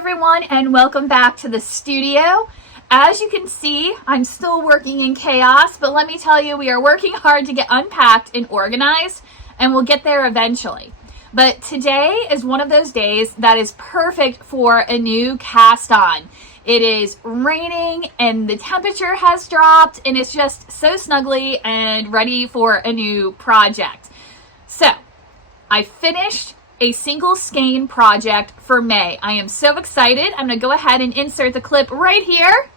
everyone, and welcome back to the studio. As you can see, I'm still working in chaos, but let me tell you, we are working hard to get unpacked and organized, and we'll get there eventually. But today is one of those days that is perfect for a new cast on. It is raining and the temperature has dropped and it's just so snuggly and ready for a new project. So I finished a single skein project for May. I am so excited. I'm going to go ahead and insert the clip right here.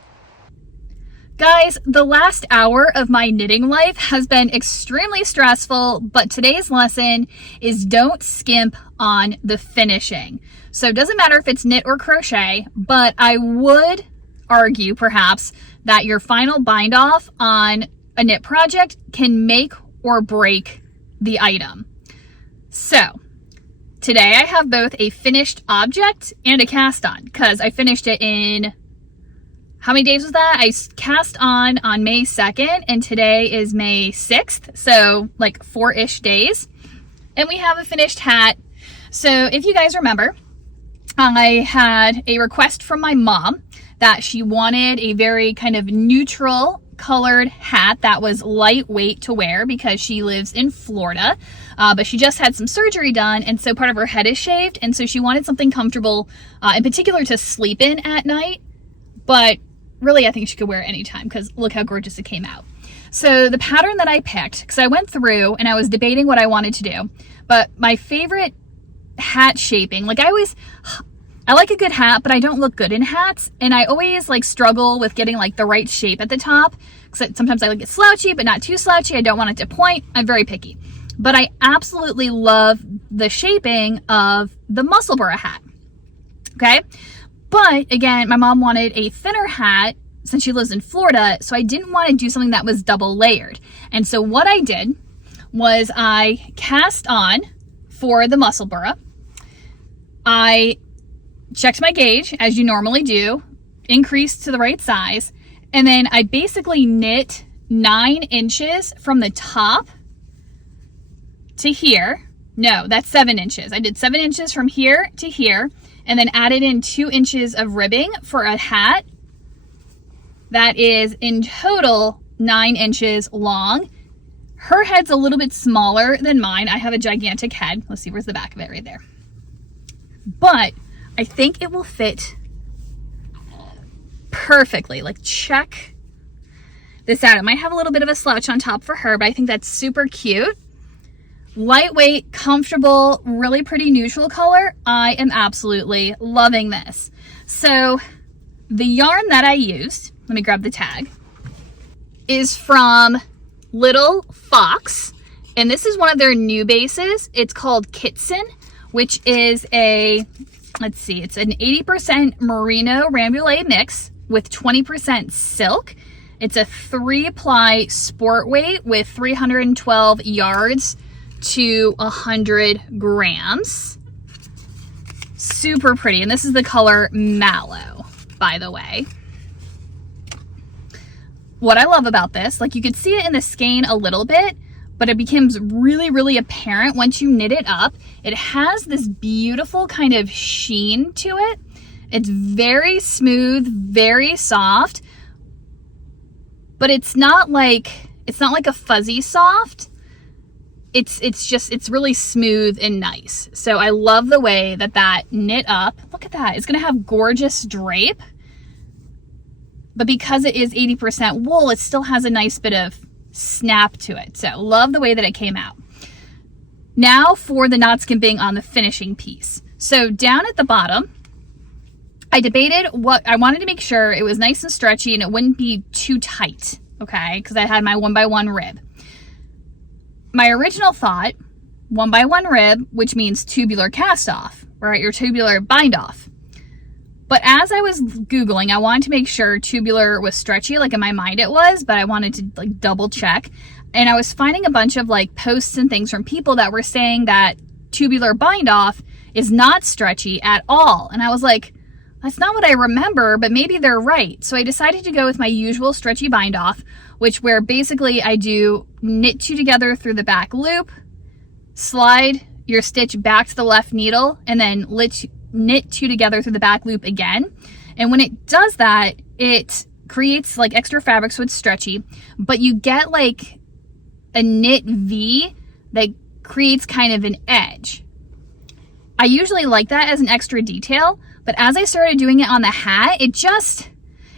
Guys, the last hour of my knitting life has been extremely stressful, but today's lesson is don't skimp on the finishing. So it doesn't matter if it's knit or crochet, but I would argue perhaps that your final bind off on a knit project can make or break the item. So today I have both a finished object and a cast on because I finished it in, how many days was that? I cast on May 2nd and today is May 6th. So like 4-ish days. And we have a finished hat. So if you guys remember, I had a request from my mom that she wanted a very kind of neutral colored hat that was lightweight to wear because she lives in Florida, but she just had some surgery done, and so part of her head is shaved, and so she wanted something comfortable, in particular to sleep in at night, but really I think she could wear it anytime because look how gorgeous it came out. So the pattern that I picked, because I went through and I was debating what I wanted to do, but my favorite hat shaping, like I like a good hat, but I don't look good in hats, and I always like struggle with getting like the right shape at the top because sometimes I like it slouchy but not too slouchy. I don't want it to point. I'm very picky, but I absolutely love the shaping of the Musselburgh hat. Okay, but again, my mom wanted a thinner hat since she lives in Florida, so I didn't want to do something that was double layered. And so what I did was I cast on for the Musselburgh. I checked my gauge, as you normally do, increased to the right size, and then I basically knit 9 inches from the top to here. No, that's 7 inches. I did 7 inches from here to here, and then added in 2 inches of ribbing for a hat that is in total 9 inches long. Her head's a little bit smaller than mine. I have a gigantic head. Let's see, where's the back of it? Right there. But I think it will fit perfectly. Like, check this out. It might have a little bit of a slouch on top for her, but I think that's super cute. Lightweight, comfortable, really pretty neutral color. I am absolutely loving this. So the yarn that I used, let me grab the tag, is from Little Fox, and this is one of their new bases. It's called Kitson, which is a, let's see, it's an 80% merino rambouillet mix with 20% silk. It's a 3-ply sport weight with 312 yards to 100 grams. Super pretty, and this is the color Mallow, by the way. What I love about this, like you could see it in the skein a little bit, but it becomes really, really apparent once you knit it up. It has this beautiful kind of sheen to it. It's very smooth, very soft, but it's not like a fuzzy soft. It's really smooth and nice. So I love the way that knit up. Look at that. It's going to have gorgeous drape, but because it is 80% wool, it still has a nice bit of snap to it. So love the way that it came out. Now for the not skimping on the finishing piece. So down at the bottom, I debated what I wanted to make sure it was nice and stretchy and it wouldn't be too tight. Okay, because I had my 1x1 rib. My original thought, 1x1 rib, which means tubular cast off, right? Your tubular bind off. But as I was Googling, I wanted to make sure tubular was stretchy, like in my mind it was, but I wanted to like double check. And I was finding a bunch of like posts and things from people that were saying that tubular bind off is not stretchy at all. And I was like, that's not what I remember, but maybe they're right. So I decided to go with my usual stretchy bind off, where basically I do knit 2 together through the back loop, slide your stitch back to the left needle, and then knit 2 together through the back loop again. And when it does that, it creates like extra fabric, so it's stretchy, but you get like a knit V that creates kind of an edge. I usually like that as an extra detail, but as I started doing it on the hat, it just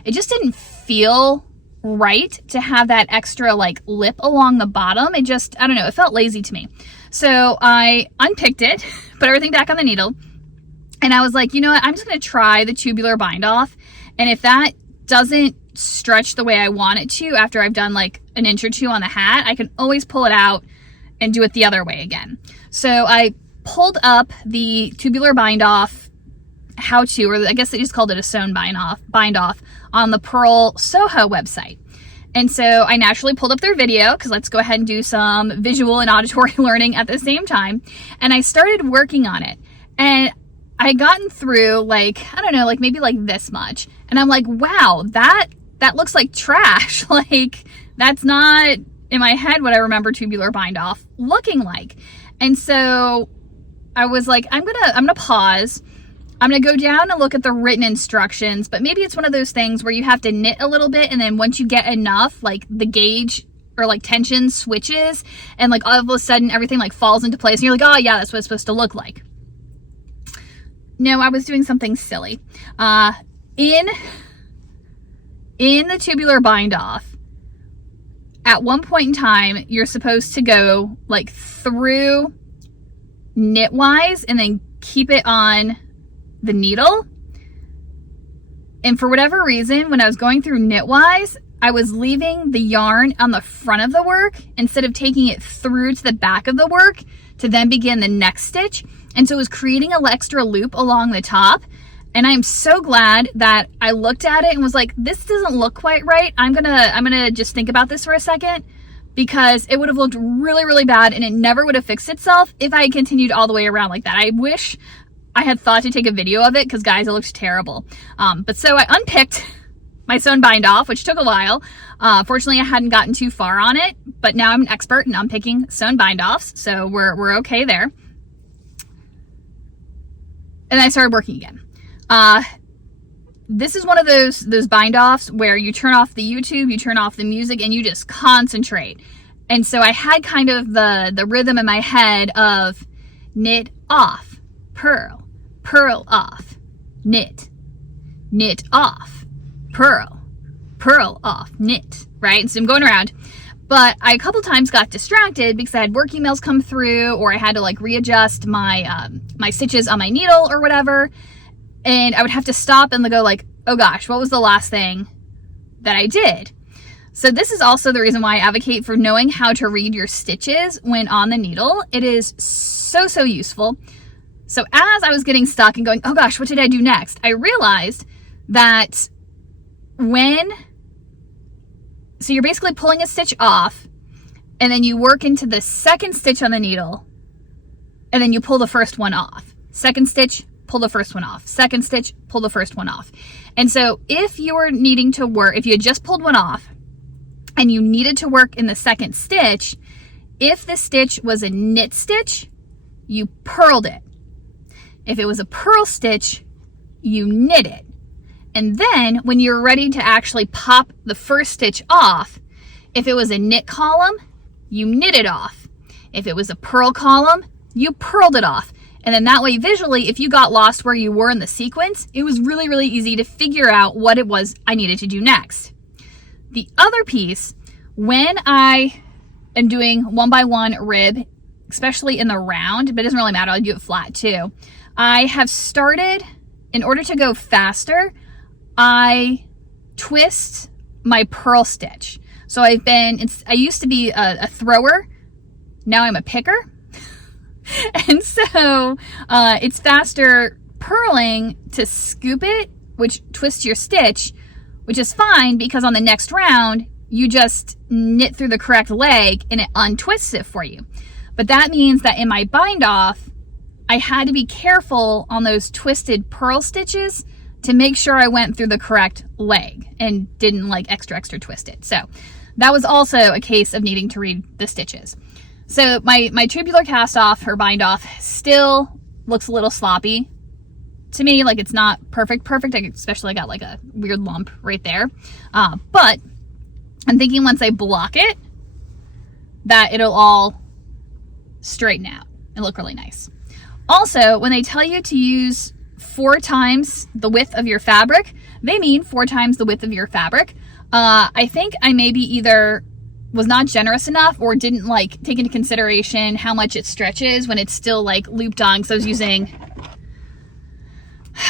didn't feel right to have that extra like lip along the bottom. It just, I don't know, it felt lazy to me. So I unpicked it, put everything back on the needle, and I was like, you know what, I'm just gonna try the tubular bind off, and if that doesn't stretch the way I want it to after I've done like an inch or two on the hat, I can always pull it out and do it the other way again. So I pulled up the tubular bind off how-to, or I guess they just called it a sewn bind off on the Pearl Soho website. And so I naturally pulled up their video, because let's go ahead and do some visual and auditory learning at the same time. And I started working on it. And I had gotten through like, I don't know, like maybe like this much. And I'm like, wow, that looks like trash. Like, that's not in my head what I remember tubular bind off looking like. And so I was like, I'm gonna pause. I'm gonna go down and look at the written instructions, but maybe it's one of those things where you have to knit a little bit, and then once you get enough, like the gauge or like tension switches, and like all of a sudden everything like falls into place, and you're like, oh yeah, that's what it's supposed to look like. No, I was doing something silly. In the tubular bind off, at one point in time, you're supposed to go like through knitwise and then keep it on the needle. And for whatever reason, when I was going through knitwise, I was leaving the yarn on the front of the work instead of taking it through to the back of the work to then begin the next stitch. And so it was creating an extra loop along the top. And I'm so glad that I looked at it and was like, this doesn't look quite right. I'm gonna just think about this for a second, because it would have looked really, really bad and it never would have fixed itself if I had continued all the way around like that. I wish I had thought to take a video of it, because guys, it looked terrible. But so I unpicked my sewn bind off, which took a while. Fortunately, I hadn't gotten too far on it, but now I'm an expert in unpicking sewn bind offs, so we're okay there. And I started working again. This is one of those bind offs where you turn off the YouTube, you turn off the music, and you just concentrate. And so I had kind of the rhythm in my head of knit off, purl, purl off, knit, knit off, purl, purl off, knit, right? And so I'm going around, but I a couple times got distracted because I had work emails come through, or I had to like readjust my my stitches on my needle or whatever. And I would have to stop and go like, oh gosh, what was the last thing that I did? So this is also the reason why I advocate for knowing how to read your stitches when on the needle. It is so, so useful. So as I was getting stuck and going, oh gosh, what did I do next? I realized that so you're basically pulling a stitch off, and then you work into the second stitch on the needle, and then you pull the first one off. Second stitch, pull the first one off. Second stitch, pull the first one off. And so if you're needing to work, if you had just pulled one off and you needed to work in the second stitch, if the stitch was a knit stitch, you purled it. If it was a purl stitch, you knit it. And then when you're ready to actually pop the first stitch off, if it was a knit column, you knit it off. If it was a purl column, you purled it off. And then that way, visually, if you got lost where you were in the sequence, it was really, really easy to figure out what it was I needed to do next. The other piece, when I am doing 1x1 rib, especially in the round, but it doesn't really matter, I'll do it flat too. I have started, in order to go faster, I twist my purl stitch. So I used to be a thrower, now I'm a picker. And so it's faster purling to scoop it, which twists your stitch, which is fine because on the next round, you just knit through the correct leg and it untwists it for you. But that means that in my bind off, I had to be careful on those twisted purl stitches to make sure I went through the correct leg and didn't like extra twist it. So that was also a case of needing to read the stitches. So my tubular cast off or bind off still looks a little sloppy to me. Like, it's not perfect. I especially got like a weird lump right there. But I'm thinking once I block it, that it'll all straighten out and look really nice. Also, when they tell you to use 4 times the width of your fabric, they mean 4 times the width of your fabric. I think I maybe either was not generous enough or didn't like take into consideration how much it stretches when it's still like looped on, because I was using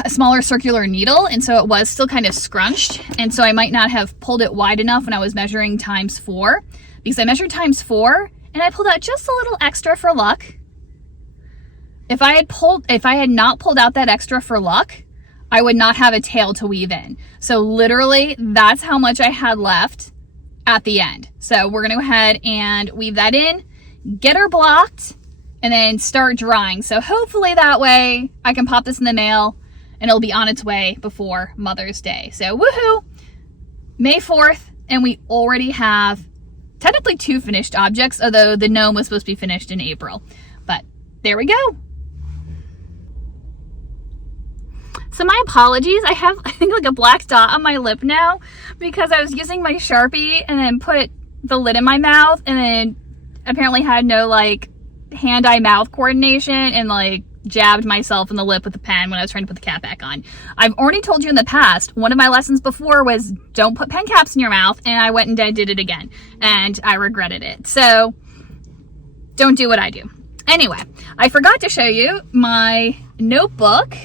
a smaller circular needle, and so it was still kind of scrunched, and so I might not have pulled it wide enough when I was measuring times 4, because I measured times 4 and I pulled out just a little extra for luck. If I had not pulled out that extra for luck, I would not have a tail to weave in. So literally, that's how much I had left at the end. So we're gonna go ahead and weave that in, get her blocked, and then start drying. So hopefully that way I can pop this in the mail and it'll be on its way before Mother's Day. So woohoo! May 4th, and we already have technically 2 finished objects, although the gnome was supposed to be finished in April. But there we go. So my apologies, I have, I think, like a black dot on my lip now because I was using my Sharpie and then put the lid in my mouth and then apparently had no like hand-eye mouth coordination and like jabbed myself in the lip with a pen when I was trying to put the cap back on. I've already told you in the past, one of my lessons before was don't put pen caps in your mouth, and I went and did it again and I regretted it. So don't do what I do. Anyway, I forgot to show you my notebook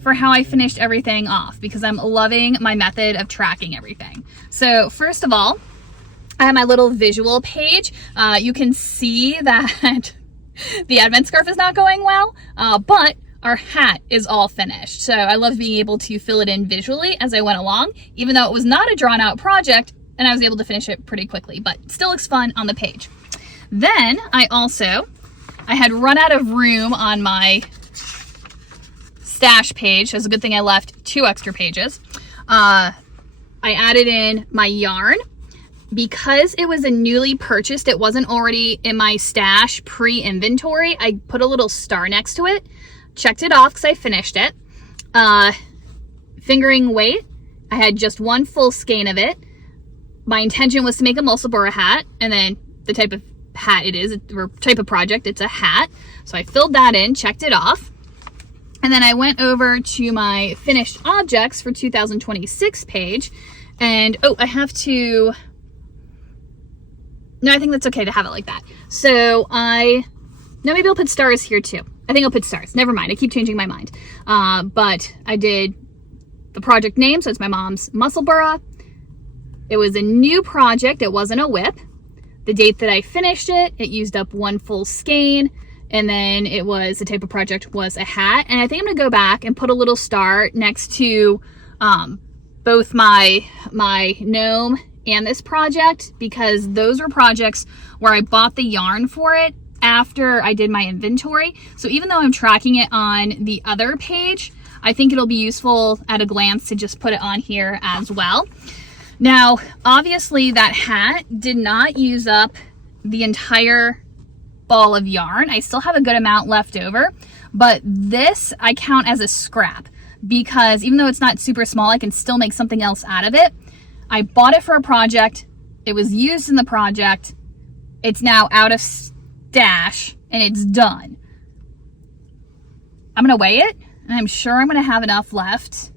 for how I finished everything off because I'm loving my method of tracking everything. So first of all, I have my little visual page. You can see that the advent scarf is not going well, but our hat is all finished. So I love being able to fill it in visually as I went along, even though it was not a drawn out project and I was able to finish it pretty quickly, but still looks fun on the page. Then I had run out of room on my stash page, so it's a good thing I left 2 extra pages. I added in my yarn. Because it was a newly purchased, it wasn't already in my stash pre-inventory, I put a little star next to it, checked it off because I finished it. Fingering weight, I had just 1 full skein of it. My intention was to make a Musselburgh hat, and then the type of hat it is, or type of project, it's a hat. So I filled that in, checked it off. And then I went over to my finished objects for 2026 page. And, oh, I have to... No, I think that's okay to have it like that. So no, maybe I'll put stars here too. I think I'll put stars. Never mind. I keep changing my mind. But I did the project name. So it's my mom's Musselburgh. It was a new project. It wasn't a whip. The date that I finished it, it used up 1 full skein. And then it was, the type of project was a hat. And I think I'm going to go back and put a little star next to both my gnome and this project, because those were projects where I bought the yarn for it after I did my inventory. So even though I'm tracking it on the other page, I think it'll be useful at a glance to just put it on here as well. Now, obviously that hat did not use up the entire ball of yarn. I still have a good amount left over, but this I count as a scrap because even though it's not super small, I can still make something else out of it. I bought it for a project. It was used in the project. It's now out of stash and it's done. I'm going to weigh it and I'm sure I'm going to have enough left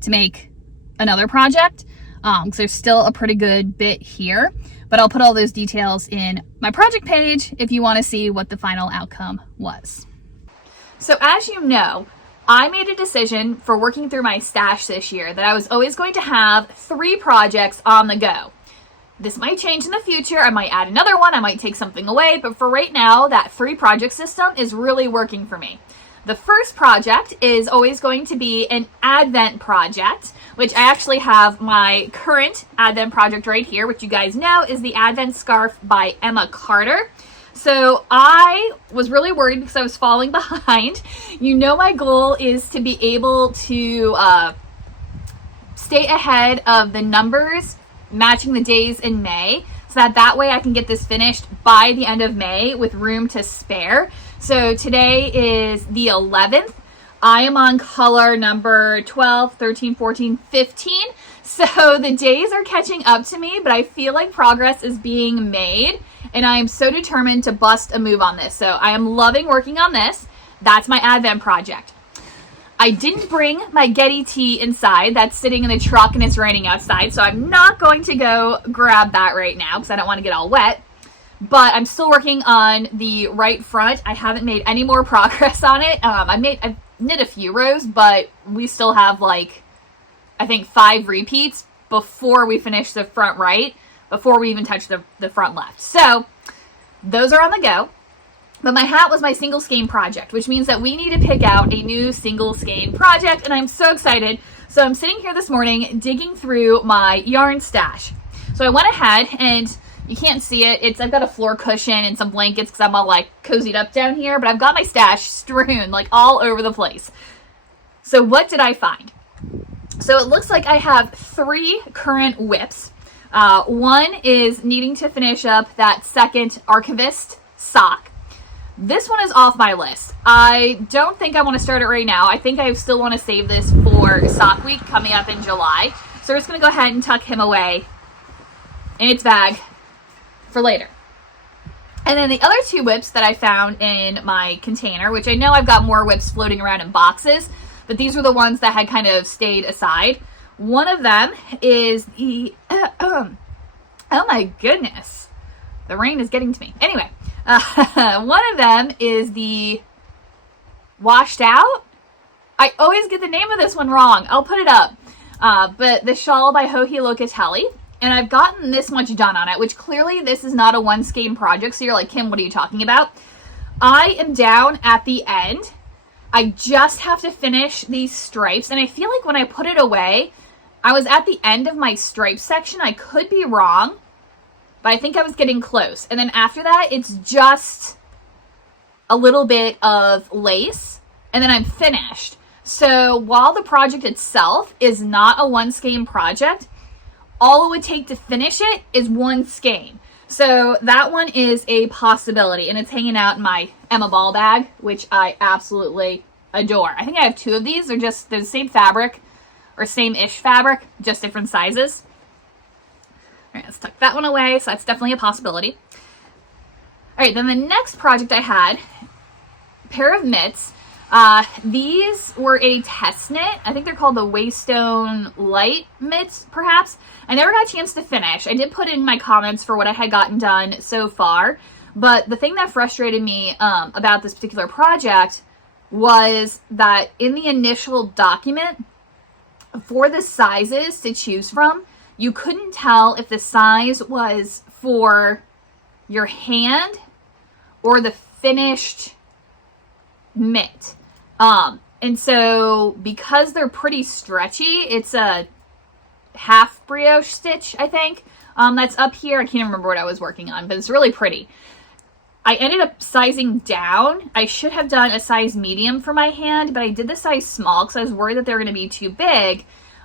to make another project because there's still a pretty good bit here, but I'll put all those details in my project page if you want to see what the final outcome was. So as you know, I made a decision for working through my stash this year that I was always going to have 3 projects on the go. This might change in the future. I might add another one. I might take something away. But for right now, that 3 project system is really working for me. The first project is always going to be an Advent project, which I actually have my current Advent project right here, which you guys know is the Advent Scarf by Emma Carter. So I was really worried because I was falling behind. You know, my goal is to be able to stay ahead of the numbers matching the days in May so that way I can get this finished by the end of May with room to spare. So today is the 11th. I am on color number 12, 13, 14, 15. So the days are catching up to me, but I feel like progress is being made, and I am so determined to bust a move on this. So I am loving working on this. That's my Advent project. I didn't bring my Getty tea inside. That's sitting in the truck and it's raining outside, so I'm not going to go grab that right now because I don't want to get all wet. But I'm still working on the right front. I haven't made any more progress on it. I've knit a few rows, but we still have like, I think 5 repeats before we finish the front right, before we even touch the front left. So those are on the go. But my hat was my single skein project, which means that we need to pick out a new single skein project, and I'm so excited. So I'm sitting here this morning digging through my yarn stash. So I went ahead, and you can't see it. I've got a floor cushion and some blankets because I'm all like cozied up down here, but I've got my stash strewn like all over the place. So what did I find? So it looks like I have 3 current whips. One is needing to finish up that second archivist sock. This one is off my list. I don't think I want to start it right now. I think I still want to save this for sock week coming up in July. So we're just going to go ahead and tuck him away in its bag for later. And then the other 2 whips that I found in my container, which I know I've got more whips floating around in boxes, but these were the ones that had kind of stayed aside. One of them is the, oh my goodness, the rain is getting to me. Anyway, one of them is the washed out. I always get the name of this one wrong. I'll put it up. But the shawl by Joji Locatelli. And I've gotten this much done on it, which clearly this is not a one skein project. So you're like, Kim, what are you talking about? I am down at the end. I just have to finish these stripes. And I feel like when I put it away, I was at the end of my stripe section. I could be wrong, but I think I was getting close. And then after that, it's just a little bit of lace, and then I'm finished. So while the project itself is not a one skein project, all it would take to finish it is 1 skein. So that one is a possibility, and it's hanging out in my Emma Ball bag, which I absolutely adore. I think I have 2 of these. They're the same fabric, or same-ish fabric, just different sizes. All right, let's tuck that one away. So that's definitely a possibility. All right, then the next project I had, pair of mitts. These were a test knit. I think they're called the Waystone Light mitts, perhaps. I never got a chance to finish. I did put in my comments for what I had gotten done so far. But the thing that frustrated me about this particular project was that in the initial document, for the sizes to choose from, you couldn't tell if the size was for your hand or the finished mitt. And so because they're pretty stretchy, it's a half brioche stitch, I think, that's up here. I can't remember what I was working on, but it's really pretty. I ended up sizing down. I should have done a size medium for my hand, but I did the size small because I was worried that they were going to be too big.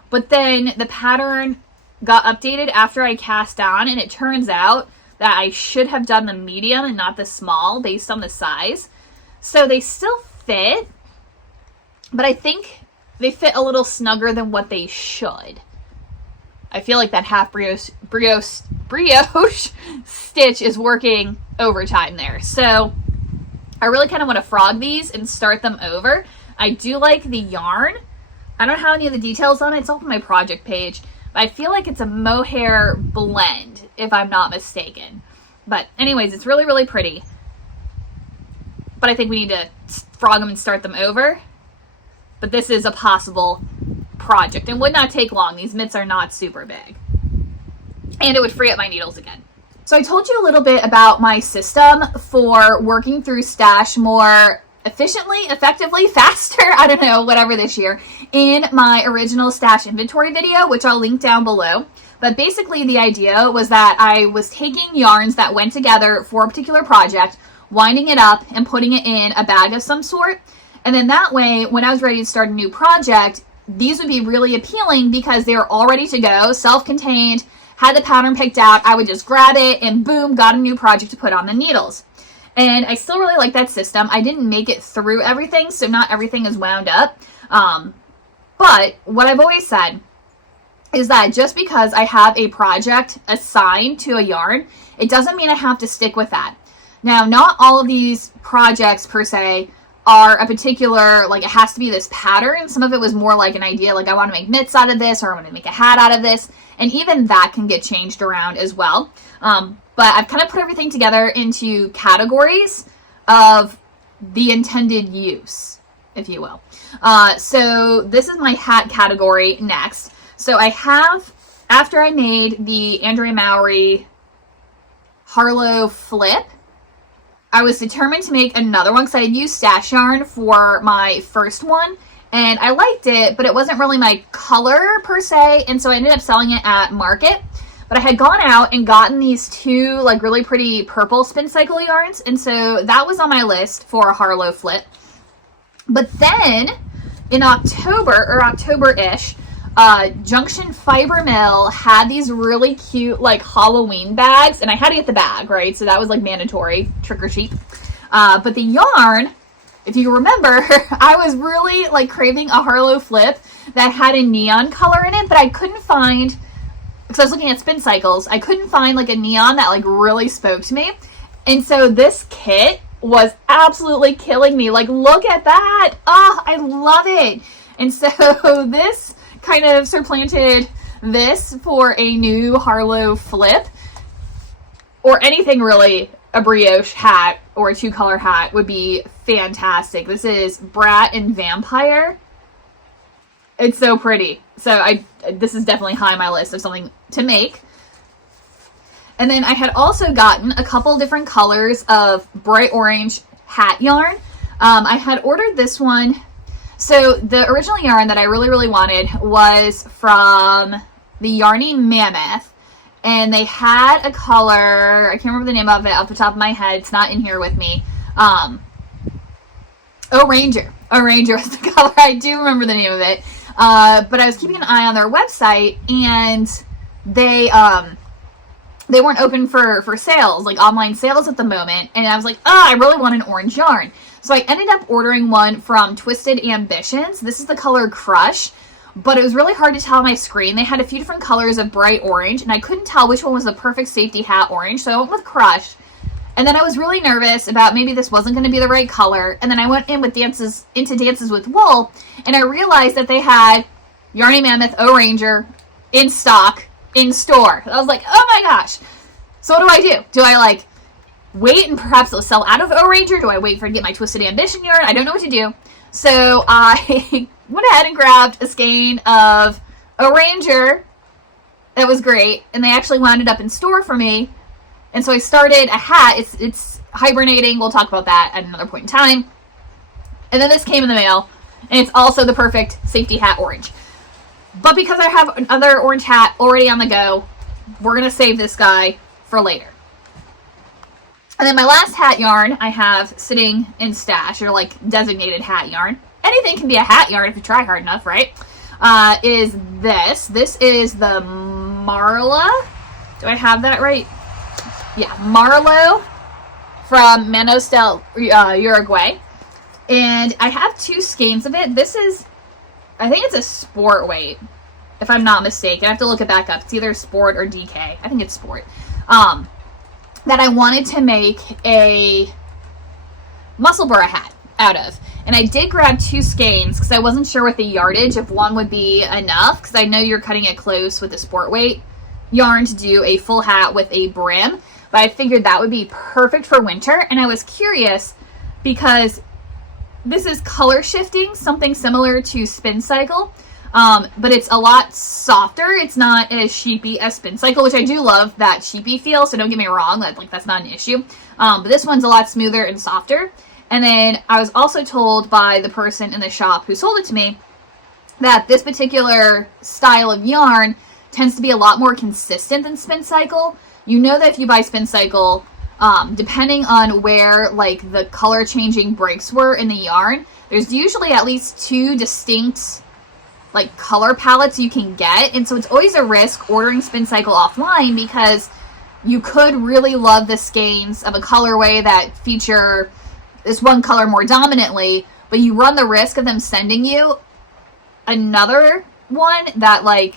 But then the pattern got updated after I cast on, and it turns out that I should have done the medium and not the small based on the size. So they still fit, but I think they fit a little snugger than what they should. I feel like that half brioche stitch is working overtime there. So I really kind of want to frog these and start them over. I do like the yarn. I don't have any of the details on it. It's all on my project page. But I feel like it's a mohair blend, if I'm not mistaken. But anyways, it's really, really pretty. But I think we need to frog them and start them over. But this is a possible project. It would not take long. These mitts are not super big. And it would free up my needles again. So I told you a little bit about my system for working through stash more efficiently, effectively, faster, I don't know, whatever this year, in my original stash inventory video, which I'll link down below. But basically the idea was that I was taking yarns that went together for a particular project, winding it up and putting it in a bag of some sort. And then that way, when I was ready to start a new project, these would be really appealing because they were all ready to go, self-contained, had the pattern picked out. I would just grab it and boom, got a new project to put on the needles. And I still really like that system. I didn't make it through everything, so not everything is wound up. But what I've always said is that just because I have a project assigned to a yarn, it doesn't mean I have to stick with that. Now, not all of these projects per se are a particular, like it has to be this pattern. Some of it was more like an idea, like I want to make mitts out of this, or I want to make a hat out of this. And even that can get changed around as well. But I've kind of put everything together into categories of the intended use, if you will. So this is my hat category next. So I have, after I made the Andrea Mowry Harlow flip, I was determined to make another one because I had used stash yarn for my first one and I liked it, but it wasn't really my color per se. And so I ended up selling it at market. But I had gone out and gotten these two like really pretty purple spin cycle yarns. And so that was on my list for a Harlow flip. But then in October or October-ish, Junction Fiber Mill had these really cute like Halloween bags, and I had to get the bag, right? So that was like mandatory, trick or treat. But the yarn, if you remember, I was really like craving a Harlow flip that had a neon color in it, but I couldn't find, because I was looking at spin cycles, I couldn't find like a neon that like really spoke to me. And so this kit was absolutely killing me. Like, look at that. Oh, I love it. And so this kind of supplanted this for a new Harlow flip, or anything really. A brioche hat or a 2-color hat would be fantastic. This is Brat and Vampire. It's so pretty. So this is definitely high on my list of something to make. And then I had also gotten a couple different colors of bright orange hat yarn. I had ordered this one. So the original yarn that I really wanted was from the Yarny Mammoth. And they had a color, I can't remember the name of it off the top of my head. It's not in here with me. Oh, Ranger. Oh, Ranger was the color. I do remember the name of it. But I was keeping an eye on their website, and they weren't open for sales, like online sales at the moment. And I was like, oh, I really want an orange yarn. So I ended up ordering one from Twisted Ambitions. This is the color Crush, but it was really hard to tell on my screen. They had a few different colors of bright orange, and I couldn't tell which one was the perfect safety hat orange. So I went with Crush. And then I was really nervous about maybe this wasn't going to be the right color. And then I went in with Dances with Wool, and I realized that they had Yarny Mammoth O Ranger in stock, in store. I was like, oh my gosh. So what do? Do I like wait and perhaps they'll sell out of O Ranger? Do I wait for to get my Twisted Ambition yarn? I don't know what to do. So I went ahead and grabbed a skein of O Ranger. That was great. And they actually wound it up in store for me. And so I started a hat. It's hibernating. We'll talk about that at another point in time. And then this came in the mail, and it's also the perfect safety hat orange. But because I have another orange hat already on the go, we're going to save this guy for later. And then my last hat yarn I have sitting in stash, or like designated hat yarn. Anything can be a hat yarn if you try hard enough, right? Is this. This is the Marla. Do I have that right? Yeah, Marlo from Manos del Uruguay. And I have two skeins of it. This is, I think it's a sport weight, if I'm not mistaken. I have to look it back up. It's either sport or DK. I think it's sport. That I wanted to make a Musselburgh hat out of. And I did grab two skeins because I wasn't sure what the yardage, if one would be enough, because I know you're cutting it close with the sport weight yarn to do a full hat with a brim. But I figured that would be perfect for winter. And I was curious because this is color shifting, something similar to Spin Cycle. But it's a lot softer. It's not as sheepy as Spin Cycle, which I do love that sheepy feel. So don't get me wrong, that's not an issue. But this one's a lot smoother and softer. And then I was also told by the person in the shop who sold it to me that this particular style of yarn tends to be a lot more consistent than Spin Cycle. You know that if you buy Spin Cycle, depending on where like the color changing breaks were in the yarn, there's usually at least two distinct like color palettes you can get. And so it's always a risk ordering Spin Cycle offline because You could really love the skeins of a colorway that feature this one color more dominantly, but you run the risk of them sending you another one that like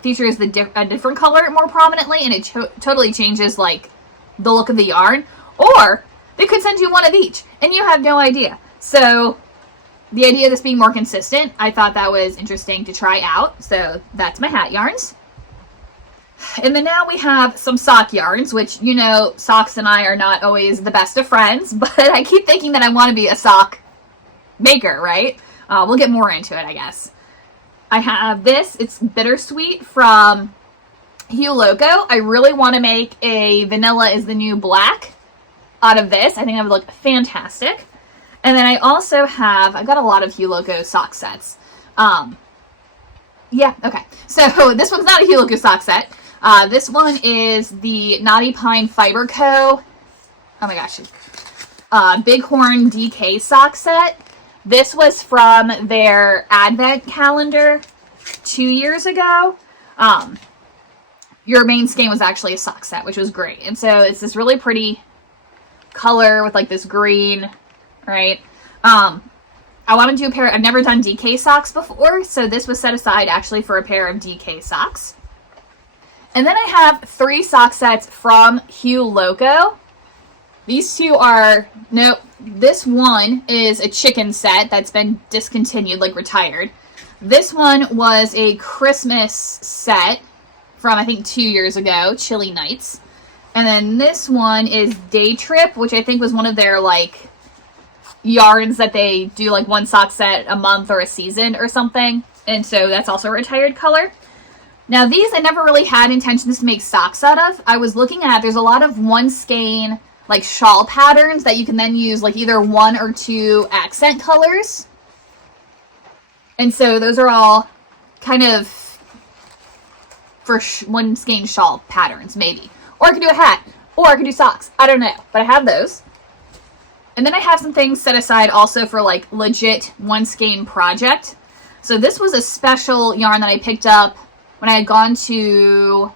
features a different color more prominently, and it totally changes like the look of the yarn. Or they could send you one of each and you have no idea. So the idea of this being more consistent, I thought that was interesting to try out. So that's my hat yarns. And then now we have some sock yarns, which, you know, socks and I are not always the best of friends, but I keep thinking that I want to be a sock maker, right? We'll get more into it, I guess. I have this. It's Bittersweet from Hue Loco. I really want to make a vanilla is the new black out of this. I think that would look fantastic. And then I also have, I've got a lot of Hue Loco sock sets. Yeah, okay. So this one's not a Hue Loco sock set. This one is the Knotty Pine Fiber Co. Oh my gosh. Bighorn DK sock set. This was from their advent calendar 2 years ago. Your main skein was actually a sock set, which was great. And so it's this really pretty color with like this green, right? I want to do a pair. I've never done DK socks before, so this was set aside actually for a pair of DK socks. And then I have 3 sock sets from Hue Loco. These two are, nope, this one is a chicken set that's been discontinued, like retired. This one was a Christmas set from, I think, 2 years ago, Chilly Nights. And then this one is Day Trip, which I think was one of their, like, yarns that they do, like, one sock set a month or a season or something. And so that's also a retired color. Now, these I never really had intentions to make socks out of. I was looking at, there's a lot of one skein, like, shawl patterns that you can then use, like, either 1 or 2 accent colors. And so those are all kind of for one skein shawl patterns, maybe. Or I could do a hat, or I could do socks. I don't know, but I have those. And then I have some things set aside also for, like, legit one skein project. So this was a special yarn that I picked up when I had gone to,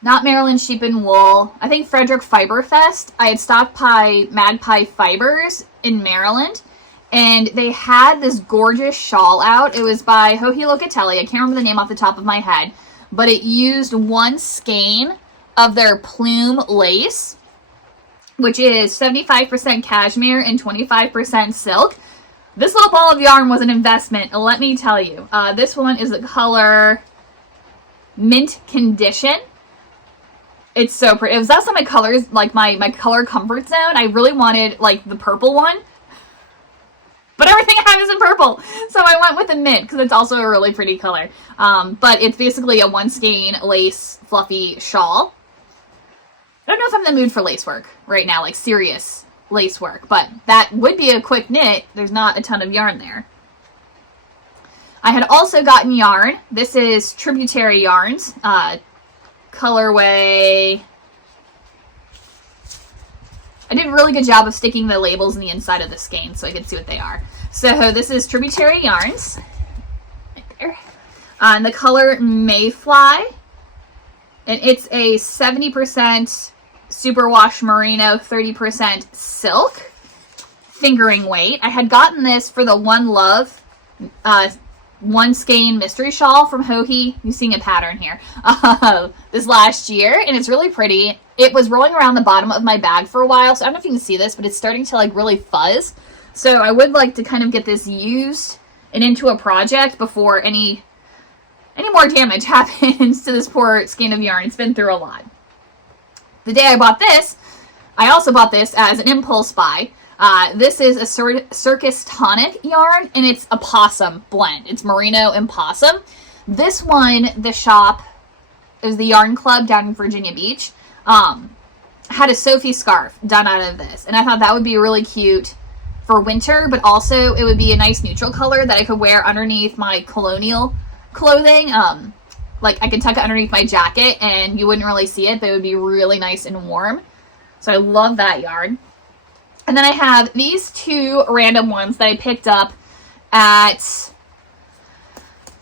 not Maryland Sheep and Wool, I think Frederick Fiber Fest. I had stopped by Magpie Fibers in Maryland, and they had this gorgeous shawl out. It was by Joji Locatelli. I can't remember the name off the top of my head, but it used one skein of their plume lace, which is 75% cashmere and 25% silk. This little ball of yarn was an investment, let me tell you. This one is the color Mint Condition. It's so pretty. It was also my colors, like my color comfort zone. I really wanted like the purple one, but everything I have is in purple. So I went with the mint because it's also a really pretty color. But it's basically a one skein lace fluffy shawl. I don't know if I'm in the mood for lace work right now, like serious lace work, but that would be a quick knit. There's not a ton of yarn there. I had also gotten yarn. This is Tributary Yarns, colorway. I did a really good job of sticking the labels in the inside of the skein so I could see what they are. So this is Tributary Yarns, right there. And the color Mayfly, and it's a 70% superwash merino, 30% silk, fingering weight. I had gotten this for the One Love one skein mystery shawl from Joji. You're seeing a pattern here. This last year, and it's really pretty. It was rolling around the bottom of my bag for a while, so I don't know if you can see this, but it's starting to like really fuzz. So I would like to kind of get this used and into a project before any more damage happens to this poor skein of yarn. It's been through a lot. The day I bought this, I also bought this as an impulse buy. This is a Circus Tonic yarn, and it's a possum blend. It's merino and possum. This one, the shop, it was the Yarn Club down in Virginia Beach, had a Sophie scarf done out of this. And I thought that would be really cute for winter, but also it would be a nice neutral color that I could wear underneath my colonial clothing. Like I could tuck it underneath my jacket and you wouldn't really see it, but it would be really nice and warm. So I love that yarn. And then I have these two random ones that I picked up at,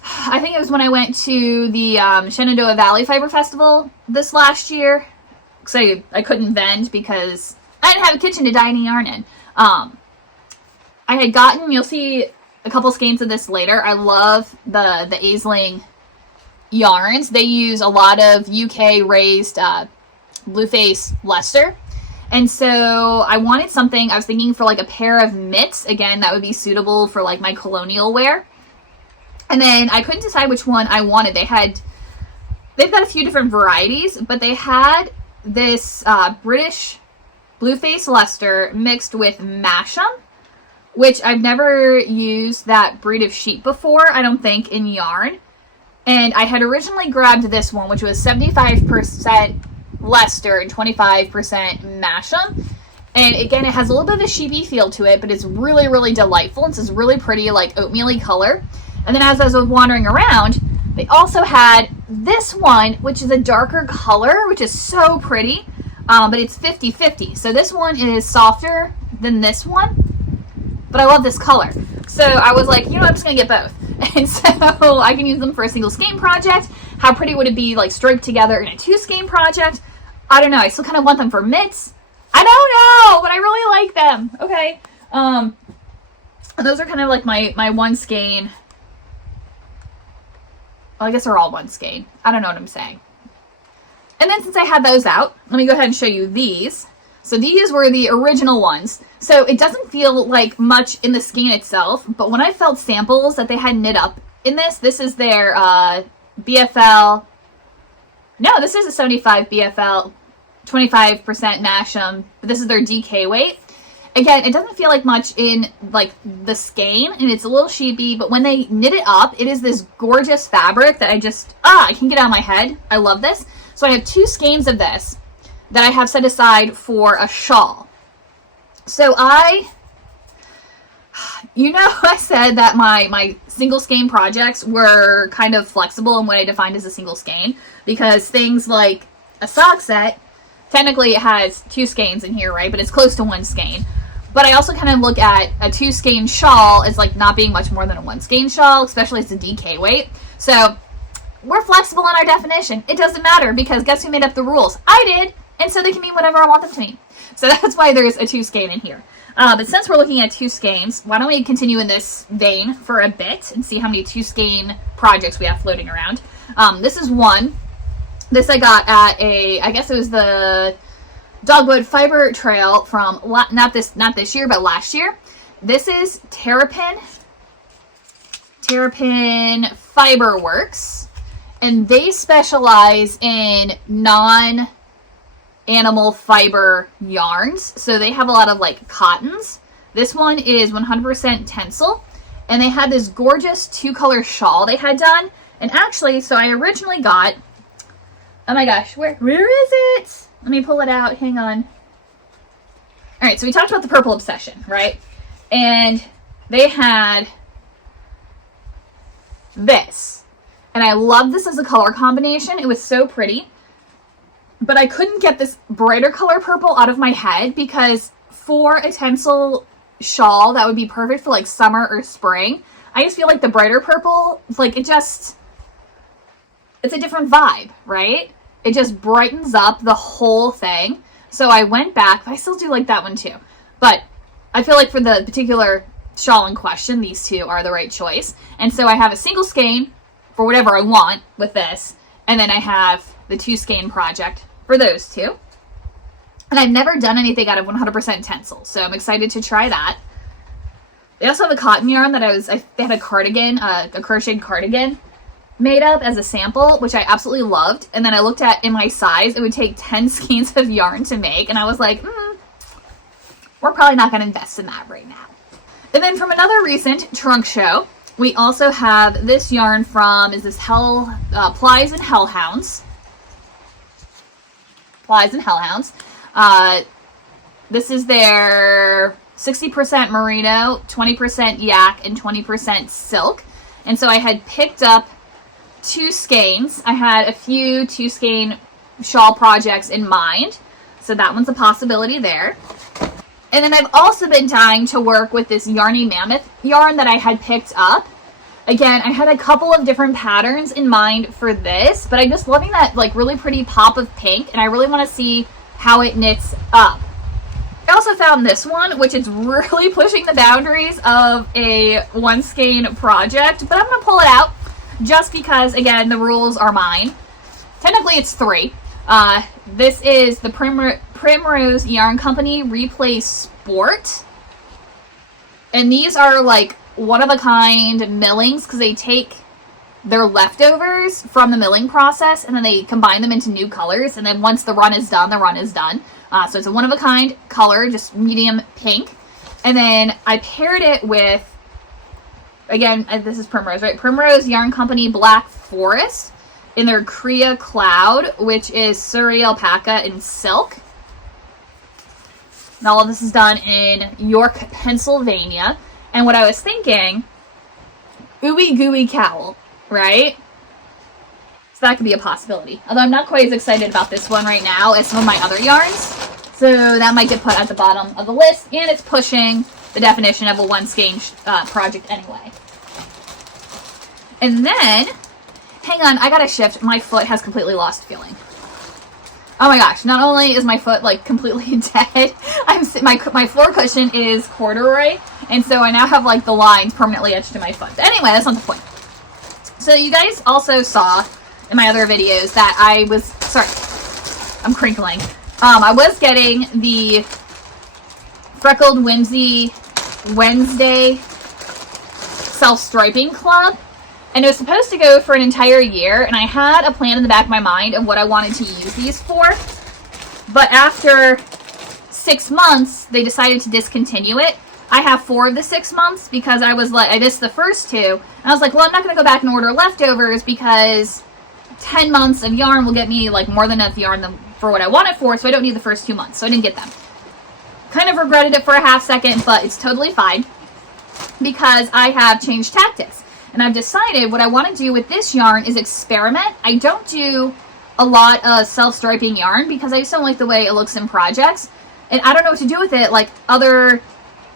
I think it was when I went to the Shenandoah Valley Fiber Festival this last year. So I couldn't vend because I didn't have a kitchen to dye any yarn in. I had gotten, you'll see a couple skeins of this later. I love the Aisling yarns. They use a lot of UK raised Blueface Leicester. And so I wanted something, I was thinking for like a pair of mitts, again, that would be suitable for like my colonial wear. And then I couldn't decide which one I wanted. They've got a few different varieties, but they had this British Blueface Leicester mixed with Masham, which I've never used that breed of sheep before, I don't think, in yarn. And I had originally grabbed this one, which was 75% Leicester and 25% Masham. And again, it has a little bit of a sheepy feel to it, but it's really, really delightful. It's this really pretty, like, oatmeal-y color. And then as I was wandering around, they also had this one, which is a darker color, which is so pretty, but it's 50-50. So this one is softer than this one, but I love this color. So I was like, you know, I'm just going to get both. And so I can use them for a single skein project. How pretty would it be, like, striped together in a 2 skein project? I don't know. I still kind of want them for mitts. I don't know, but I really like them. Okay. Those are kind of like my 1 skein. Well, I guess they're all 1 skein. I don't know what I'm saying. And then since I had those out, let me go ahead and show you these. So these were the original ones. So it doesn't feel like much in the skein itself, but when I felt samples that they had knit up in this is their BFL. No, this is a 75 BFL, 25% Masham, but this is their DK weight. Again, it doesn't feel like much in like the skein, and it's a little sheepy, but when they knit it up, it is this gorgeous fabric that I can get out of my head. I love this. So I have 2 skeins of this that I have set aside for a shawl. So you know, I said that my single skein projects were kind of flexible in what I defined as a single skein, because things like a sock set, technically it has 2 skeins in here, right? But it's close to 1 skein. But I also kind of look at a 2 skein shawl as like not being much more than a 1 skein shawl, especially as a DK weight. So we're flexible in our definition. It doesn't matter, because guess who made up the rules? I did. And so they can mean whatever I want them to mean. So that's why there's a 2 skein in here. But since we're looking at 2 skeins, why don't we continue in this vein for a bit and see how many 2 skein projects we have floating around. This is one. This I got at I guess it was the Dogwood Fiber Trail from, not this year, but last year. This is Terrapin Fiber Works, and they specialize in non-animal fiber yarns. So they have a lot of like cottons. This one is 100% tencel, and they had this gorgeous 2-color shawl they had done. And actually, so I originally got, oh my gosh, where is it? Let me pull it out. Hang on. All right, so we talked about the purple obsession, right? And they had this. And I love this as a color combination. It was so pretty. But I couldn't get this brighter color purple out of my head, because for a tencel shawl that would be perfect for like summer or spring, I just feel like the brighter purple, like it's a different vibe, right? It just brightens up the whole thing. So I went back, but I still do like that one too. But I feel like for the particular shawl in question, these 2 are the right choice. And so I have a single skein for whatever I want with this. And then I have the 2 skein project for those 2. And I've never done anything out of 100% tencel, so I'm excited to try that. They also have a cotton yarn that they had a cardigan, a crocheted cardigan made up as a sample, which I absolutely loved. And then I looked at in my size, it would take 10 skeins of yarn to make. And I was like, we're probably not going to invest in that right now. And then from another recent trunk show, we also have this yarn from, Plies and Hellhounds. Plies and Hellhounds. This is their 60% merino, 20% yak, and 20% silk. And so I had picked up 2 skeins. I had a few 2 skein shawl projects in mind. So that one's a possibility there. And then I've also been dying to work with this Yarny Mammoth yarn that I had picked up. Again, I had a couple of different patterns in mind for this, but I'm just loving that like really pretty pop of pink, and I really want to see how it knits up. I also found this one, which is really pushing the boundaries of a one skein project, but I'm going to pull it out just because, again, the rules are mine. Technically, it's 3. This is the Primrose Yarn Company Replay Sport. And these are like one-of-a-kind millings because they take their leftovers from the milling process and then they combine them into new colors. And then once the run is done, the run is done. So it's a one-of-a-kind color, just medium pink. And then I paired it with, again, this is Primrose, right? Primrose Yarn Company Black Forest in their Crea Cloud, which is Surrey Alpaca and Silk. And all of this is done in York, Pennsylvania. And what I was thinking, ooey gooey cowl, right? So that could be a possibility. Although I'm not quite as excited about this one right now as some of my other yarns. So that might get put at the bottom of the list. And it's pushing the definition of a one skein project anyway. And then, hang on, I gotta shift. My foot has completely lost feeling. Oh my gosh, not only is my foot like completely dead, my floor cushion is corduroy, and so I now have like the lines permanently etched to my foot. But anyway, that's not the point. So you guys also saw in my other videos that I was, sorry, I'm crinkling. I was getting the Freckled Whimsy Wednesday Self-Striping Club. And it was supposed to go for an entire year, and I had a plan in the back of my mind of what I wanted to use these for. But after 6 months, they decided to discontinue it. I have 4 of the 6 months because I missed the first 2. And I was like, well, I'm not going to go back and order leftovers because 10 months of yarn will get me like more than enough yarn for what I want it for, so I don't need the first 2 months. So I didn't get them. Kind of regretted it for a half second, but it's totally fine because I have changed tactics. And I've decided what I want to do with this yarn is experiment. I don't do a lot of self-striping yarn because I just don't like the way it looks in projects. And I don't know what to do with it like other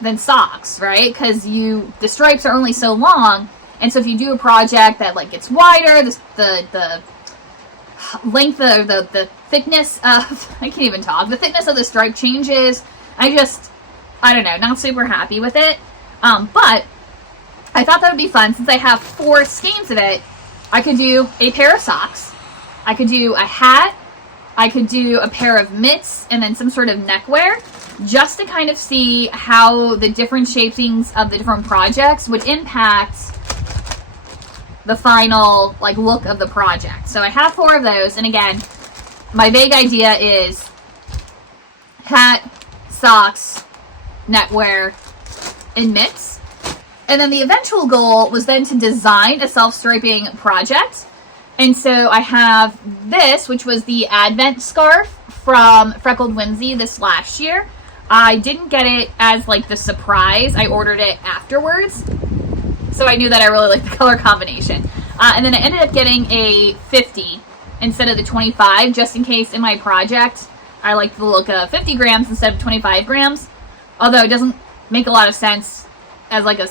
than socks, right? Because the stripes are only so long. And so if you do a project that like gets wider, the length of the thickness of, I can't even talk, the thickness of the stripe changes. I don't know, not super happy with it. But I thought that would be fun. Since I have 4 skeins of it, I could do a pair of socks, I could do a hat, I could do a pair of mitts, and then some sort of neckwear, just to kind of see how the different shapings of the different projects would impact the final like look of the project. So I have 4 of those, and again, my vague idea is hat, socks, neckwear, and mitts. And then the eventual goal was then to design a self-striping project. And so I have this, which was the Advent scarf from Freckled Whimsy this last year. I didn't get it as like the surprise. I ordered it afterwards. So I knew that I really liked the color combination. And then I ended up getting a 50 instead of the 25, just in case in my project I like the look of 50 grams instead of 25 grams. Although it doesn't make a lot of sense as like a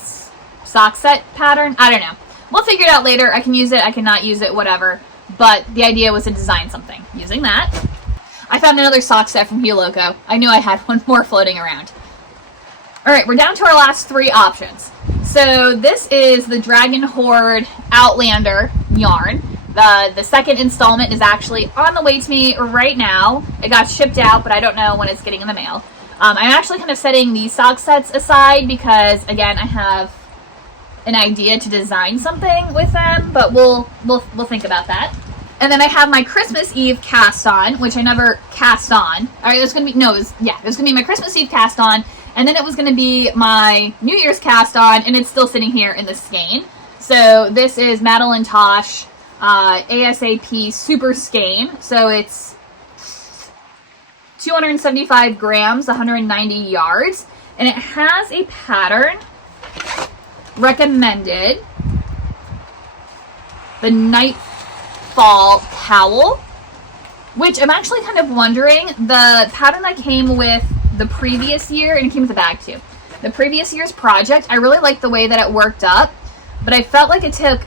sock set pattern. I don't know. We'll figure it out later. I can use it, I cannot use it, whatever. But the idea was to design something using that. I found another sock set from Hue Loco. I knew I had one more floating around. Alright, we're down to our last 3 options. So this is the Dragon Horde Outlander yarn. The second installment is actually on the way to me right now. It got shipped out, but I don't know when it's getting in the mail. I'm actually kind of setting these sock sets aside because, again, I have an idea to design something with them, but we'll think about that. And then I have my Christmas Eve cast on, which I never cast on. All right, it was gonna be my Christmas Eve cast on, and then it was gonna be my New Year's cast on, and it's still sitting here in the skein. So this is Madeline Tosh ASAP Super Skein. So it's 275 grams, 190 yards, and it has a pattern recommended, the Nightfall Cowl, which I'm actually kind of wondering, the pattern that came with the previous year, and it came with a bag too, the previous year's project, I really liked the way that it worked up, but I felt like it took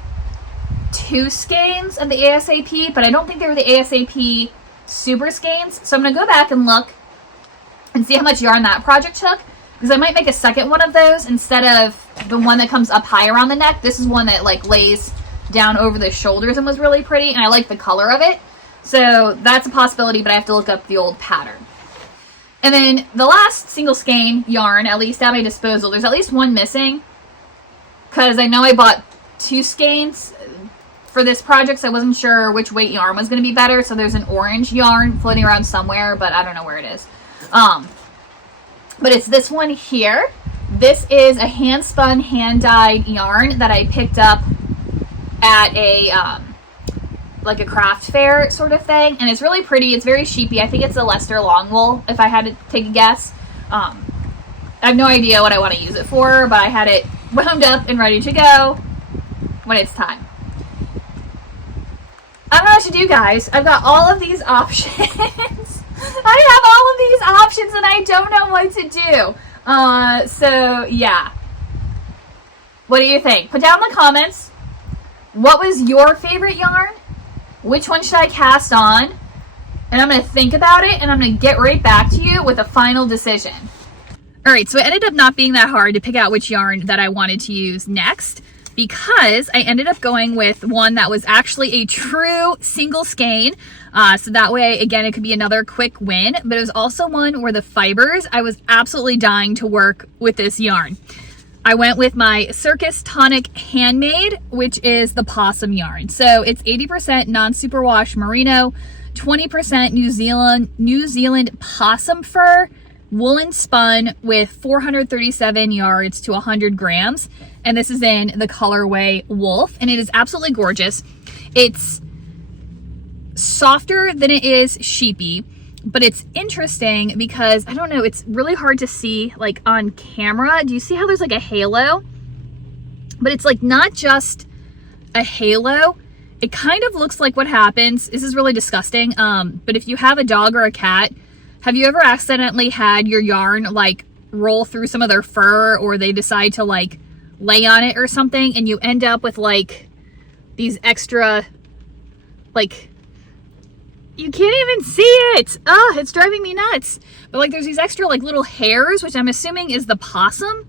2 skeins of the ASAP, but I don't think they were the ASAP super skeins. So I'm going to go back and look and see how much yarn that project took, because I might make a second one of those instead of the one that comes up high around the neck. This is one that like lays down over the shoulders and was really pretty, and I like the color of it. So that's a possibility, but I have to look up the old pattern. And then the last single skein yarn, at least at my disposal, there's at least one missing, because I know I bought 2 skeins for this project, so I wasn't sure which weight yarn was going to be better. So there's an orange yarn floating around somewhere, but I don't know where it is. But it's this one here. This is a hand spun, hand dyed yarn that I picked up at a like a craft fair sort of thing, and it's really pretty. It's very sheepy. I think it's a Leicester long wool, if I had to take a guess. I have no idea what I want to use it for, but I had it wound up and ready to go when it's time. I don't know what to do, guys. I've got all of these options. I have all of these options and I don't know what to do. So yeah. What do you think? Put down in the comments, what was your favorite yarn? Which one should I cast on? And I'm going to think about it, and I'm going to get right back to you with a final decision. All right, so it ended up not being that hard to pick out which yarn that I wanted to use next, because I ended up going with one that was actually a true single skein. So that way, again, it could be another quick win, but it was also one where the fibers, I was absolutely dying to work with this yarn. I went with my Circus Tonic Handmade, which is the possum yarn. So it's 80% non-superwash merino, 20% New Zealand possum fur, woolen spun with 437 yards to 100 grams. And this is in the colorway Wolf, and it is absolutely gorgeous. It's softer than it is sheepy, but it's interesting because, I don't know, it's really hard to see like on camera. Do you see how there's like a halo? But it's like not just a halo. It kind of looks like what happens. This is really disgusting. But if you have a dog or a cat, have you ever accidentally had your yarn like roll through some of their fur, or they decide to like lay on it or something, and you end up with like these extra, like, you can't even see it. Ah, it's driving me nuts. But like there's these extra like little hairs, which I'm assuming is the possum,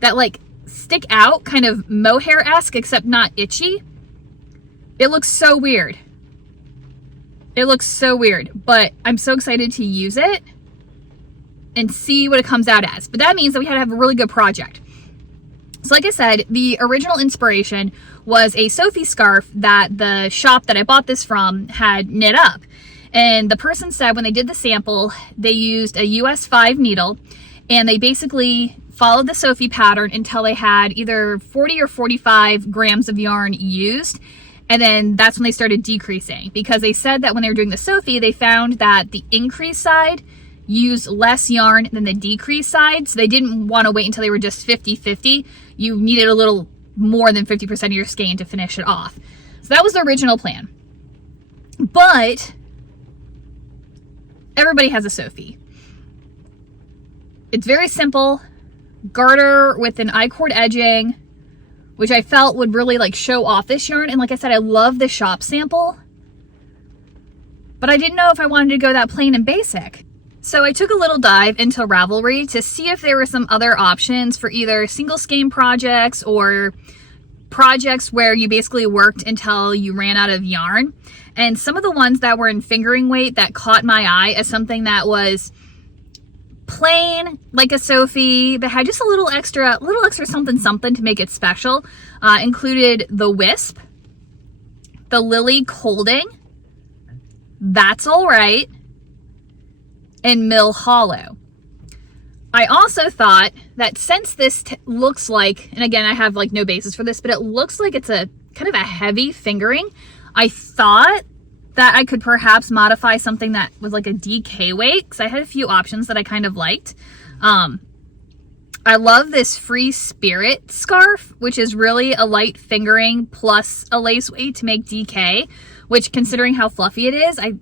that like stick out, kind of mohair-esque, except not itchy. It looks so weird. It looks so weird, but I'm so excited to use it and see what it comes out as. But that means that we had to have a really good project. So like I said, the original inspiration was a Sophie scarf that the shop that I bought this from had knit up. And the person said when they did the sample, they used a US 5 needle, and they basically followed the Sophie pattern until they had either 40 or 45 grams of yarn used. And then that's when they started decreasing, because they said that when they were doing the Sophie, they found that the increase side used less yarn than the decrease side. So they didn't want to wait until they were just 50-50. You needed a little more than 50% of your skein to finish it off. So that was the original plan. But everybody has a Sophie. It's very simple. Garter with an I-cord edging, which I felt would really like show off this yarn. And like I said, I love the shop sample, but I didn't know if I wanted to go that plain and basic. So I took a little dive into Ravelry to see if there were some other options for either single skein projects or projects where you basically worked until you ran out of yarn. And some of the ones that were in fingering weight that caught my eye as something that was plain, like a Sophie, but had just a little extra something to make it special, included the Wisp, the Lily Colding, That's All Right, and Mill Hollow. I also thought that since this looks like, and again, I have like no basis for this, but it looks like it's a kind of a heavy fingering, I thought that I could perhaps modify something that was like a DK weight, because I had a few options that I kind of liked. I love this Free Spirit scarf, which is really a light fingering plus a lace weight to make DK, which, considering how fluffy it is, I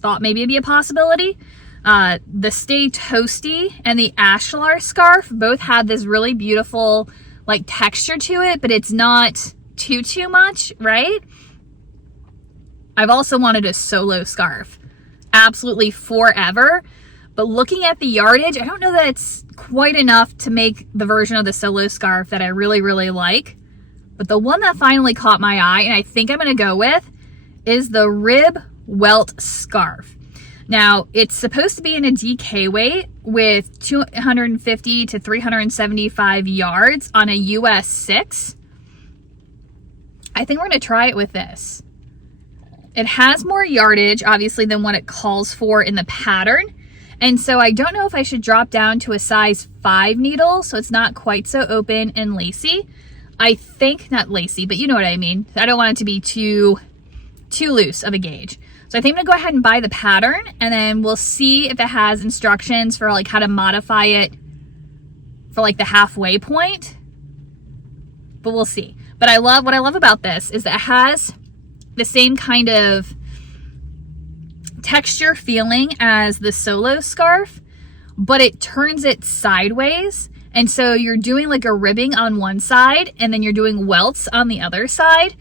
thought maybe it'd be a possibility. The Stay Toasty and the Ashlar scarf both had this really beautiful like texture to it, but it's not too much, right? I've also wanted a solo scarf absolutely forever, but looking at the yardage, I don't know that it's quite enough to make the version of the solo scarf that I really like. But the one that finally caught my eye, and I think I'm going to go with, is the rib welt scarf. Now, it's supposed to be in a DK weight with 250 to 375 yards on a US 6. I think we're going to try it with this. It has more yardage, obviously, than what it calls for in the pattern. And so I don't know if I should drop down to a size 5 needle so it's not quite so open and lacy. I think, not lacy, but you know what I mean. I don't want it to be too loose of a gauge. So I think I'm gonna go ahead and buy the pattern, and then we'll see if it has instructions for like how to modify it for like the halfway point, but we'll see. But what I love about this is that it has the same kind of texture feeling as the solo scarf, but it turns it sideways. And so you're doing like a ribbing on one side and then you're doing welts on the other side.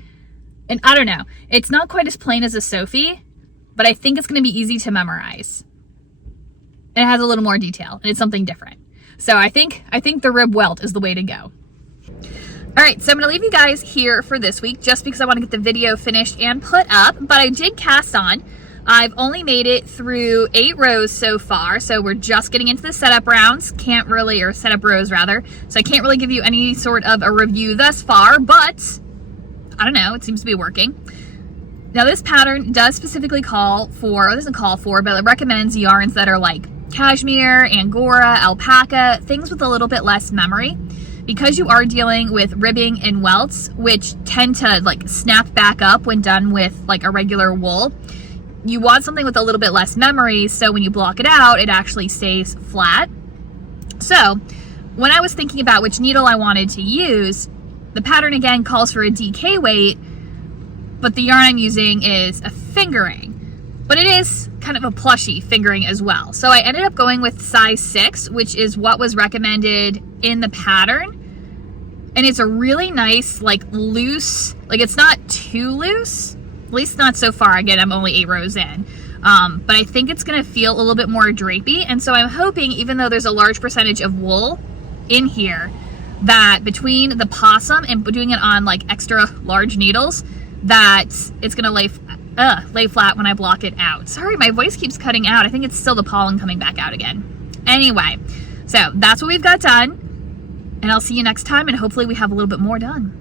And I don't know, it's not quite as plain as a Sophie, but I think it's going to be easy to memorize. And it has a little more detail and it's something different. So I think the rib welt is the way to go. All right, so I'm going to leave you guys here for this week just because I want to get the video finished and put up, but I did cast on. I've only made it through 8 rows so far, so we're just getting into the setup rounds. Setup rows rather. So I can't really give you any sort of a review thus far, but I don't know, it seems to be working. Now this pattern does specifically but it recommends yarns that are like cashmere, angora, alpaca, things with a little bit less memory. Because you are dealing with ribbing and welts, which tend to like snap back up when done with like a regular wool, you want something with a little bit less memory, so when you block it out, it actually stays flat. So when I was thinking about which needle I wanted to use, the pattern again calls for a DK weight, but the yarn I'm using is a fingering, but it is kind of a plushy fingering as well. So I ended up going with size 6, which is what was recommended in the pattern. And it's a really nice, like loose, like it's not too loose, at least not so far. Again, I'm only 8 rows in. But I think it's gonna feel a little bit more drapey. And so I'm hoping, even though there's a large percentage of wool in here, that between the possum and doing it on like extra large needles, that it's gonna lay flat when I block it out. Sorry, my voice keeps cutting out. I think it's still the pollen coming back out again. Anyway, so that's what we've got done. And I'll see you next time, and hopefully we have a little bit more done.